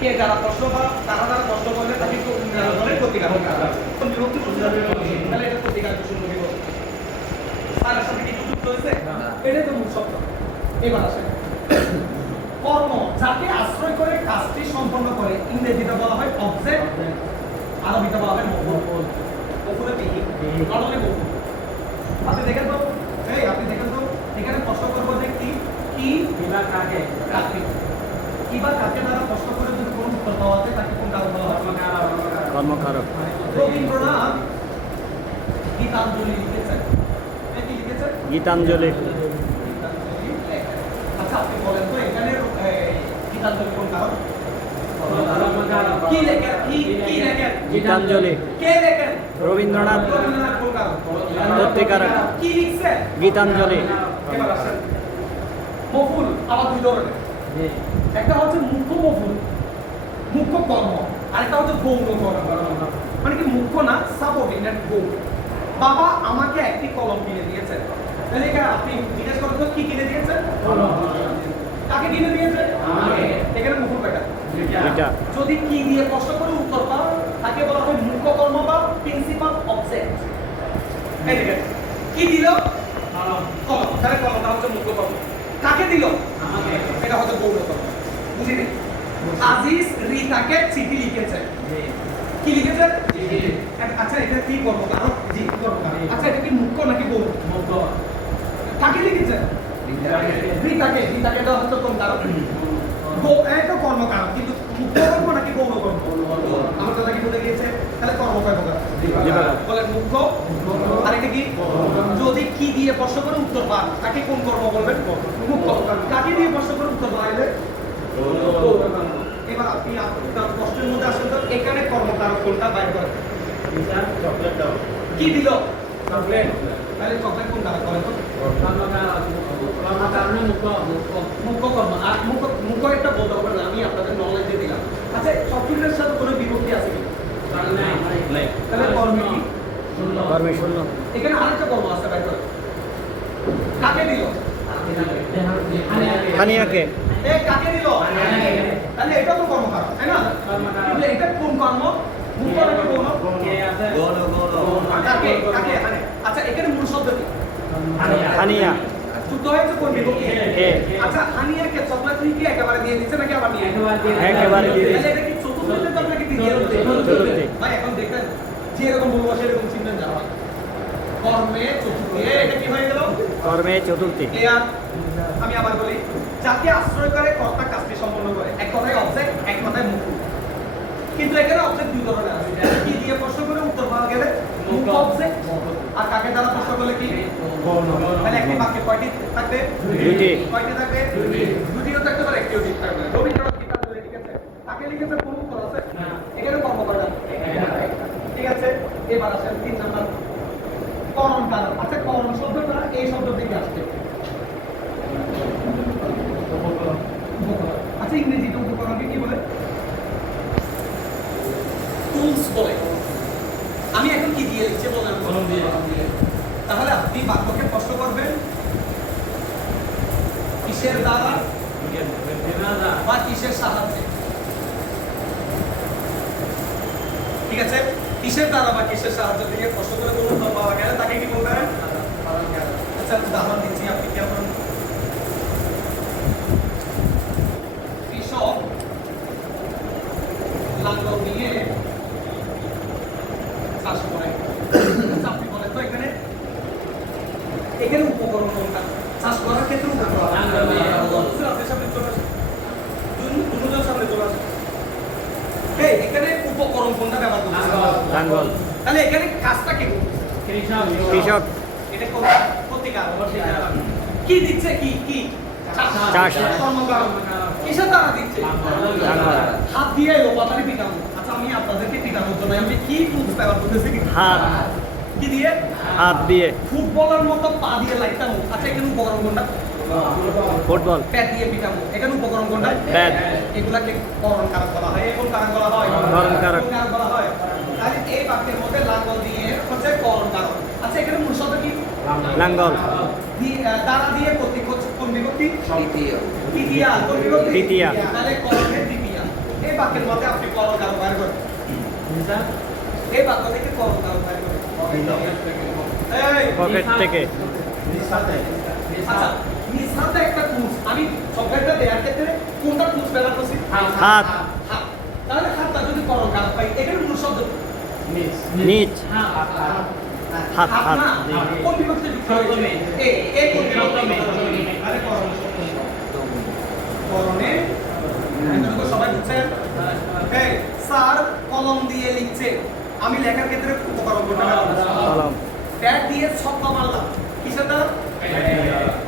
কে যারা প্রশ্ন বা তারা যারা প্রশ্ন করলে তাকে বলে প্রতিকারক কারক। বিভক্তি তাহলে এটা প্রতিকারক শূন্য বিভক্তি। তার সাথে কি যুক্ত হয়েছে? এটা তো মূল শব্দ। এবার আসেন কর্ম যাকে আশ্রয় করে কাজটি সম্পন্ন করে ইংরেজিতে বলা হয় অবজেক্ট, আরবিতে বলা হয় মফউল। মফউলের বিহি আরবি মফউল। আপনি দেখেন তো আপনি দেখেন তো এখানে প্রশ্ন করব যে কি কি বিভাগ কাকে কাকে কি বা কাকে দ্বারা প্রশ্ন করে যদি কোনো উত্তর পাওয়া যায় তাকে কোন কারক বলা হয়? কর্মকারক। রবীন্দ্রনাথ গীতাঞ্জলি লিখেছেন। কি লিখেছেন? গীতাঞ্জলি। আচ্ছা আপনি বলেন তো এখানে গীতাঞ্জলি কোন কারক? কি লেখেন? কি লেখেন? গীতাঞ্জলি। কে লেখেন? রবীন্দ্রনাথ। রবীন্দ্রনাথ কোন কারক? প্রতিকারক। কি লিখছে? গীতাঞ্জলি। এবার আসেন মফুল আবার দুই ধরনের। একটা হচ্ছে মুখ্য মফুল, মুখ্য কর্ম, আরেকটা হচ্ছে গৌণ কর্ম। মানে কি মুখ্য না, সাবঅর্ডিনেট গৌণ। বাবা আমাকে একটি কলম কিনে দিয়েছেন। তাহলে এখানে আপনি জিজ্ঞেস করেন তো কি কিনে দিয়েছেন? কলম। কাকে কিনে দিয়েছে? আমাকে। এখানে মুখ্য কয়টা? দুইটা। যদি কি দিয়ে প্রশ্ন করে উত্তর পাও তাকে বলা হয় মুখ্য কর্ম বা প্রিন্সিপাল অবজেক্ট। এই দেখেন কি দিল? কলম। কলম। তাহলে কলমটা হচ্ছে মুখ্য কর্ম। কাকে দিল? আমাকে। এটা হচ্ছে গৌণ কর্ম। বুঝিনি? আজিজ রিতাকে চিঠি লিখেছে। কি লিখেছে? চিঠি। আচ্ছা এটা কি কর্ম কারক? জি কর্ম কারক। আচ্ছা এটা কি মুখ্য নাকি গৌণ? মুখ্য। কাকে লিখেছে? রিতাকে। রিতাকে এটা হচ্ছে কোন কারক? এটা কর্ম কারক, কিন্তু মুখ্য কর্ম নাকি গৌণ কর্ম? আমার কথা কি বুঝে গিয়েছে? তাহলে কর্ম কয় প্রকার? বলেন মুখ্য, আরেকটা কি? যদি কি দিয়ে প্রশ্ন করে উত্তর পান তাকে কোন কর্ম বলবেন? মুখ্য। কাকে দিয়ে প্রশ্ন করে উত্তর পাইলে? এবার আপনি আপনার প্রশ্নের মধ্যে আসেন তো এখানে কর্মকারক কোনটা বাইর করেন? চকলেট দাও। কি দিল? চকলেট। তাহলে চকলেট কোন কারক বলেন তো? মুখ্য কর্ম। আর মুখ্য একটা বলতে হবে না, আমি আপনাদের নলেজে দিলাম। আচ্ছা চকলেটের সাথে কোনো বিভক্তি আছে কি? নাই। তাহলে কর্মে কি? কর্মে শূন্য। এখানে আরেকটা কর্ম আছে বাইর করেন। কাকে দিল? হানিয়াকে। কাকে দিল? তাহলে এটা তো কর্মকারক, তাই না? তাহলে এটা কোন কর্ম? মুখ্য নাকি গৌণ? কাকে? কাকে? আচ্ছা এখানে মূল শব্দ কি? হানিয়া। যুক্ত হয়েছে কোন বিভক্তি? কে। আচ্ছা হানিয়াকে চকলেট কি একেবারে দিয়ে দিচ্ছে নাকি আবার নিয়ে? একেবারে দিয়ে দিচ্ছে। তাহলে এটা কি চতুর্থীতে চকলেট কি দিয়ে দিচ্ছে? চতুর্থী। ভাই এখন দেখেন যে এরকম বলবো সেরকম চিন্তা যা হয়। কর্মে চতুর্থী। এটা কি হয়ে গেল? কর্মে চতুর্থী। ক্লিয়ার? আমি আবার বলি যাকে আশ্রয় করে কর্তা কাজটি সম্পন্ন করে। এক কথায় অবজেক্ট, এক কথায় মুখ্য। কিন্তু এখানে অবজেক্ট দুই ধরনের আছে। কি দিয়ে প্রশ্ন করে উত্তর পাওয়া গেলে মুখ্য অবজেক্ট, আর কাকে দ্বারা প্রশ্ন করলে কি গৌণ। তাহলে একটি বাক্যে কয়টি থাকবে? দুইটি। কয়টি থাকবে? দুটিও থাকতে পারে, একটিও থাকতে পারে। রবীন্দ্রনাথ গীতাঞ্জলি লিখেছে। তাকে লিখেছে কোন উত্তর আছে? এখানে কর্ম করে না। ঠিক আছে, এবার আসেন 3 নাম্বার করণ কারক। আচ্ছা করণ শব্দটা এই শব্দ থেকে আসছে। আচ্ছা ইংরেজিতে উপকরণকে কি বলে? টুলস বলে। আমি এখন কি দিয়ে লিখছি বলেন? কলম দিয়ে। তাহলে আপনি বাক্যকে প্রশ্ন করবেন কিসের দ্বারা বা কিসের সাহায্যে? ঠিক আছে, কিসের দ্বারা বা কিসের সাহায্য দিয়ে প্রশ্ন করে কোনো উত্তর পাওয়া গেলে তাকে কি বলবেন? আচ্ছা উদাহরণ দিচ্ছি, আপনি কি আপনার কৃষক লাঙ্গল দিয়ে চাষ করে। আপনি বলেন তো এখানে এখানে উপকরণ কোনটা? চাষ করার ক্ষেত্রে উপকরণ আপনার সামনে চলে আসে, দুজন সামনে চলে আসে। এখানে উপকরণ কোনটা ব্যবহার করছে? লাঙ্গল। তাহলে এখানে কাজটা কি? কৃষক। এটা কোন প্রতিকারক? কি দিচ্ছে? কি কি? চাষ। কর্মকারক। কিসের দ্বারা দিচ্ছে? লাঙ্গল। হাত দিয়ে লোপাতারি পিটানো। আচ্ছা আমি আপনাদেরকে পিটানোর জন্য আমি কি টুলস ব্যবহার করতেছি? হাত। কি দিয়ে? হাত দিয়ে। ফুটবলের মতো পা দিয়ে লাইটানো। আচ্ছা এখানে উপকরণ কোনটা? ফুটবল। প্যাড দিয়ে পিটানো। এখানে উপকরণ কোনটা? প্যাড। এগুলাকে করণ কারক বলা হয়। কোন কারক বলা হয়? করণ কারক। কোন কারক বলা হয়? তাহলে এই বাক্যের মধ্যে লাঙ্গল দিয়ে হচ্ছে করণ কারক। আচ্ছা এখানে মূল শব্দ কি? লাঙ্গল। দ্বারা দিয়ে কোন বিভক্তি? তৃতীয়া। কোন বিভক্তি? তৃতীয়া। তাহলে করণের তৃতীয়া। এই বাক্যের মধ্যে আপনি করণ কারক বাইর করেন। এই বাক্য থেকে করণ কারক বাইর করেন। এই পকেট থেকে আচ্ছা, নিঃসাতে একটা টুলস, আমি সবটা দেওয়ার ক্ষেত্রে কোনটা টুলস ব্যবহার করছি? হাত হাত। তাহলে হাতটা যদি করণ কারক পাই, এটার মূল শব্দ কি? নিচ হাত হাত হাত না, জি। কোন বিভক্তি যুক্ত হয়েছে? এই কোন বিভক্তি? আরে করণ করণে এতটুকু সবাই বুঝছেন? এই স্যার কলম দিয়ে লিখছে, আমি লেখার ক্ষেত্রে উপকরণ কোনটা ব্যবহার করছি? কলম প্যাড দিয়ে ছক্কা মারলাম, কিসের দ্বারা?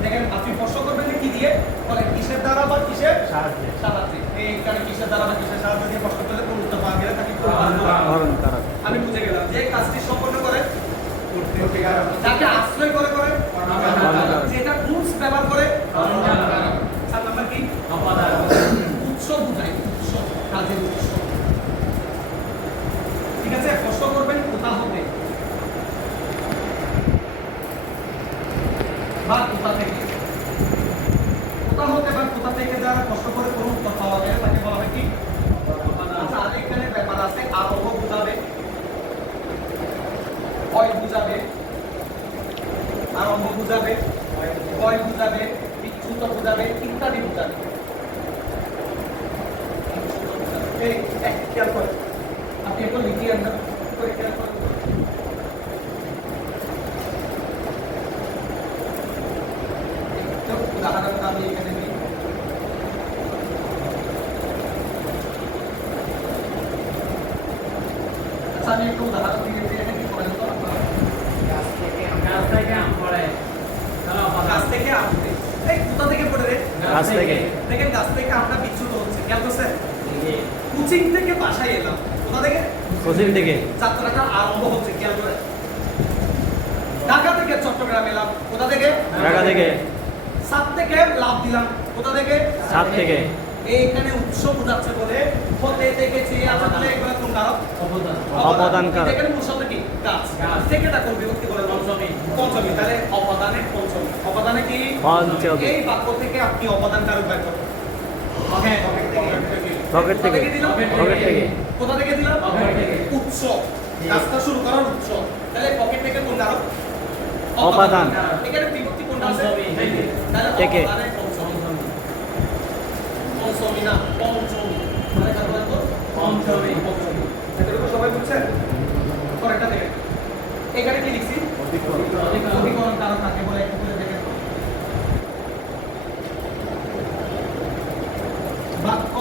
দেখেন আপনি প্রশ্ন করবেন যে কি দিয়ে, বলেন কিসের দ্বারা বা কিসের সাহায্যে। এইখানে কিসের দ্বারা বা কিসের সাহায্যে দিয়ে প্রশ্ন করলে কোন উত্তর পাওয়া গেলে তাকে করণ কারক। করণ কারক আমি বুঝে গেলাম যে কাজটি সম্পন্ন করে, যাকে আশ্রয় করে করে, যেটা টুলস ব্যবহার করে, চার নাম্বার কি? উৎস বুঝায়, উৎস, কাজের উৎস। ঠিক আছে, প্রশ্ন করবেন কোথা হতে বা কোথা থেকে, কোথা হতে বা কোথা থেকে যারা প্রশ্ন করে কোনো উত্তর পাওয়া যায় তাকে বলা হয় কি? আচ্ছা, আরেকখানে ব্যাপার আছে, আরম্ভ বুঝাবে, হয় বুঝাবে, আরম্ভ বুঝাবে, হয় বুঝাবে, বিচ্যুত বুঝাবে, ইত্যাদি বুঝাবে। এই খেয়াল করেন, আপনি একটু লিখিয়ে আনবেন করে খেয়াল করেন। উদাহরণটা আমি এখানে দিই। আচ্ছা, আমি একটু উদাহরণ দিয়ে দিই, এটা কি করেন তো? গাছ থেকে আমতে, এই কোথা থেকে পড়ে রে? গাছ থেকে দেখেন গাছ থেকে আমরা বিচ্যুত হচ্ছে, খেয়াল করছেন? কোচিং থেকে বাসায় এলাম, কোথা থেকে? কোচিং থেকে যাত্রাটা আরম্ভ হচ্ছে, খেয়াল করেন। ঢাকা থেকে চট্টগ্রাম এলাম, কোথা থেকে? ঢাকা থেকে সাত থেকে লাভ দিলাম, কোথা থেকে? সাত থেকে এইখানে উৎস বোঝাচ্ছে বলে হতে থেকে চেয়ে আছে, তাহলে এগুলো কোন কারক? অবদান কারক। এখানে মূল শব্দ কি? গাছ। থেকে তা কোন বিভক্তি বলে? পঞ্চমী। পঞ্চমী, তাহলে অবদানের পঞ্চমী। অবদানে কি? পঞ্চমী। এই বাক্য থেকে আপনি অবদান কারক বের করুন। হ্যাঁ, পকেট কোথা থেকে দিলাম? পকেট থেকে কোথা থেকে দিলাম? উৎস, কাজটা শুরু করার উৎস। তাহলে পকেট থেকে কোন কারক? অবদান। এখানে বিভক্তি কোনটা আছে? তাহলে থেকে। অবদানের পঞ্চমী। পঞ্চমী না, পঞ্চমী। মানে কারো বলেন তো? পঞ্চমী। এতটুকু সবাই বুঝছেন? পরেরটা দেখেন। এখানে কি লিখছি? অধিকরণ কারক কাকে বলে একটু করে দেখেন তো। বাক্য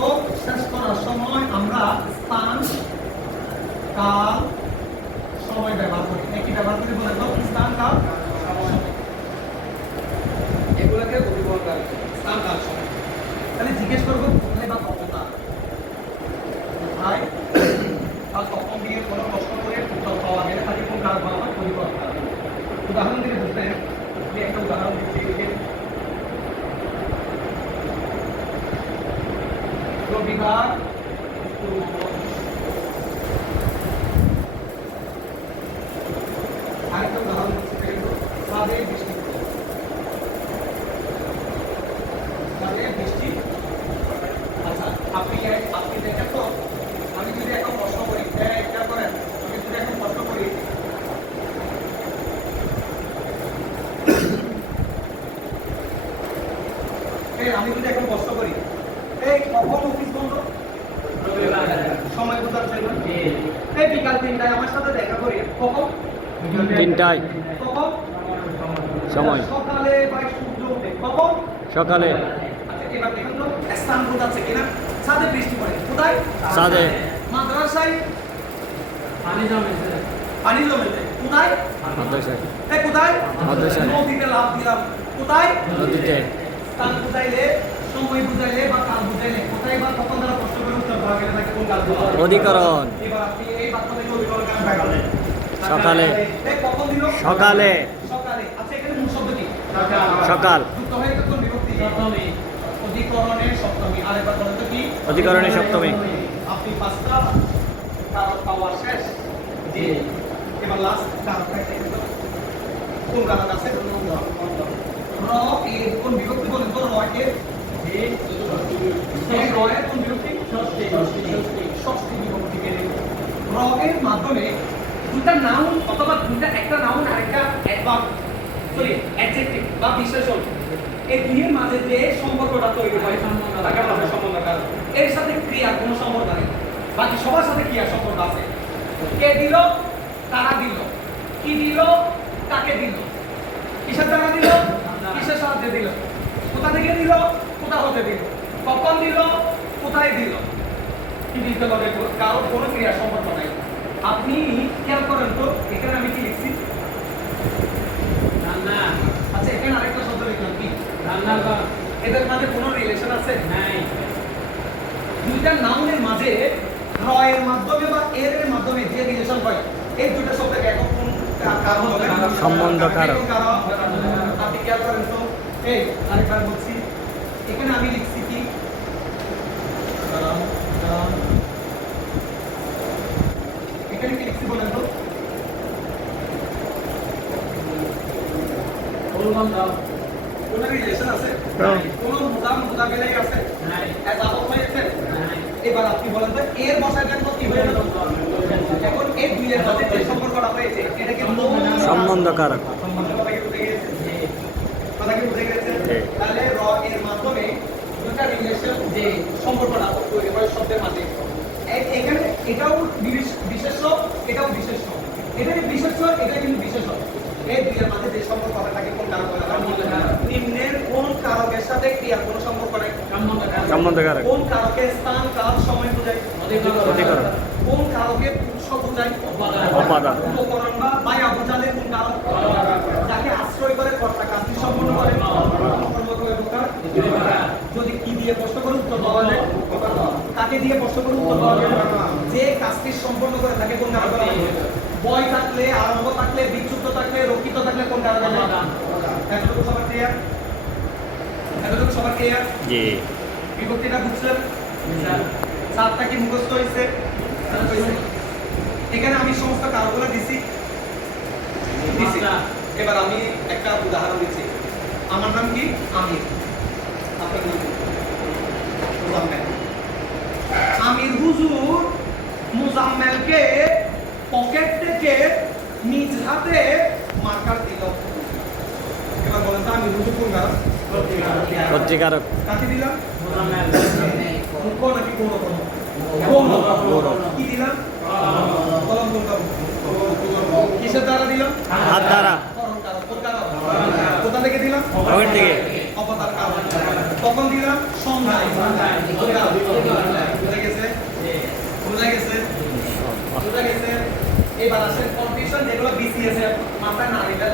শেষ করার সময় আমরা স্থান, কাল, সময় ব্যবহার করি। একই ব্যবহার করি বলে তো, স্থান, কাল, সময়। এগুলোকে অধিকরণ কারক, স্থান, কাল, সময়। তাহলে জিজ্ঞেস করবো কোথায় বা কতটা, কোথায় বা কখন দিয়ে কোনো প্রশ্ন করে উত্তর পাওয়া গেলে তাকে কোন কারক বলা হয়? অধিকরণ কারক। উদাহরণ দিয়ে বুঝতেন, যে একটা উদাহরণ দিচ্ছি, রবিবার আরেকটা উদাহরণ দিচ্ছি, ছাদে বৃষ্টি পড়ে। ছাদে বৃষ্টি। আচ্ছা, আপনি দেখেন তো, আমি যদি একটা প্রশ্ন করি, একটা করেন, আমি যদি একটা প্রশ্ন করি, আমি যদি এখন প্রশ্ন করি, এই কখন অফিস বন্ধ? সময় বোঝার জন্য এই বিকাল 3টায় আমার সাথে দেখা করি, কখন? 3টায় কখন? সময় সকালে বা সূর্য ওঠে, কখন? সকালে আচ্ছা, এবার দেখুন তো স্থান বোঝাচ্ছে কিনা। ছাদে বৃষ্টি পড়ে, কোথায়? ছাদে মাদ্রাসায় পানি জমেছে, কোথায়? মাদ্রাসায় এই কোথায়? মাদ্রাসায়। নদীতে লাফ দিলাম, কোথায়? নদীতে স্থান বুঝাইলে, সময় বুঝাইলে বা কাল বুঝাইলে, কোথায় বা কখন দ্বারা প্রশ্ন করে উত্তর পাওয়া গেলে তাকে কোন কাল বলা হয়? অধিকরণ। এবার আপনি এই বাক্য থেকে অধিকরণ কারক বের করেন। সকালে এই কখন দিল? সকালে সকালে। আচ্ছা, এখানে মূল শব্দ কি? সকাল যুক্ত হয়ে কোন বিভক্তি? সপ্তমী। অধিকরণের সপ্তমী। আরেকবার বলেন তো কি? অধিকরণের সপ্তমী। আপনি পাঁচটা কারক পাওয়া শেষ। জি। এবার লাস্ট কারকটা দেখেন তো। কোন কারক আছে? র এর কোন বিভক্তি বলেন তো? র এর র এর কোন বিভক্তি? ষষ্ঠী। এর মাধ্যমে দুটা নাউন অথবা দুটা একটা নাউন আরেকটা অ্যাডভার্ব সরি অ্যাডজেক্টিভ বা বিশেষণ এই দুইয়ের মাঝে যে সম্পর্কটা তৈরি হয় তাকে বলা হয় সম্বন্ধ কারক। এর সাথে ক্রিয়ার কোনো সম্পর্ক নেই, বাকি সবার সাথে ক্রিয়ার সম্পর্ক আছে। কে দিল, কারা দিল, কি দিল, কাকে দিল, কিসের দ্বারা দিল, কিসের সাহায্যে দিল, কোথা থেকে দিল, কোথা হতে দিল, কখন দিল, কোথায় দিল, কি দিতে হবে, কারোর কোনো ক্রিয়া সম্পর্ক নাই। আপনি খেয়াল করেন তো এখানে আমি কি লিখছি, রান্না। আচ্ছা এখানে আরেকটা শব্দ লিখলাম কি, রান্না। এদের মাঝে কোনো রিলেশন আছে? নাই। দুইটা নাউনের মাঝে র এর মাধ্যমে বা এর এর মাধ্যমে যে রিলেশন হয় এই দুটো শব্দকে একক কোন কারণ হবে? সম্বন্ধ কারক। আপনি খেয়াল করেন তো, এই আরেকবার বলছি, এখানে আমি লিখছি কি, এখানে কি লিখছি বলেন তো, কোন রিলেশন আছে? কোন মুদাবিলাই আছে? নাই। এজ আবদ হয়েছে? নাই। এবার আপনি বলেন তো এর বসায় দেন তো কি হয়ে গেল? এখন এই দুই এর মধ্যে যে সম্পর্কটা হয়েছে এটা কি সম্বন্ধ কারক। সম্বন্ধটা কি বুঝে গেছে? কথা কি বুঝে গেছে? তাহলে র এর মাধ্যমে দুটা রিলেশন যে সম্পর্কটা তৈরি হয় শব্দের মাঝে, এখানে এটাও বিশেষ্য, এটাও বিশেষ্য, এটা বিশেষ্য, এটা কিন্তু বিশেষ্য। এই দুইয়ের মাঝে যে সম্পর্ক হবে তাকে কোন কারক বলা হয়? নিম্নের কোন কারকের সাথে ক্রিয়ার কোনো সম্পর্ক নাই? সম্বন্ধ কারক। কোন কারকের স্থান, কাল, সময় বোঝায়? অধিকরণ। কোন কারকের উৎস বোঝায়? অপাদান। উপকরণ বা মায়া বোঝালে কোন কারক? যাকে আশ্রয় করে কর্তা কাজটি সম্পন্ন করে যদি কি দিয়ে প্রশ্ন করে উত্তর পাওয়া যায়, কাকে দিয়ে প্রশ্ন করে উত্তর পাওয়া যায়, যে কাজটি সম্পন্ন করে তাকে কোন কারক বলা হয়? বয় থাকলে, আরম্ভ থাকলে, বিচ্যুত থাকলে, রক্ষিত থাকলে কোন কারক বলা হয়? এতটুকু সবার ক্লিয়ার? এতটুকু সবার ক্লিয়ার? জি। বিভক্তিটা বুঝছেন? সাতটা কি মুখস্থ হয়েছে? এখানে আমি সমস্ত কারকগুলো দিছি। এবার আমি একটা উদাহরণ দিচ্ছি। আমার নাম কি? আমির। আপনার নাম কি? মুজাম্মেল। আমির হুজুর মুজাম্মেলকে পকেট থেকে নিজ হাতে মার্কার দিল। এবার বলেন তো আমির হুজুর কোন কারক? রজ্জিকারক। কাকে দিলাম? মুজাম্মেল। কোন নাকি কোন কোন? কোন। কি দিলাম? কলম কোন কারক? কিসের দ্বারা দিলাম? হাত দ্বারা। কোথা থেকে দিলাম? পকেট থেকে। অপদার কারণ। কখন দিলাম? সন্ধ্যায়। বুঝে গেছে? বুঝে গেছে? বুঝে গেছে? এবার আসেন কন্ডিশন যেগুলো বিসিএস এর মাথায় না নিলে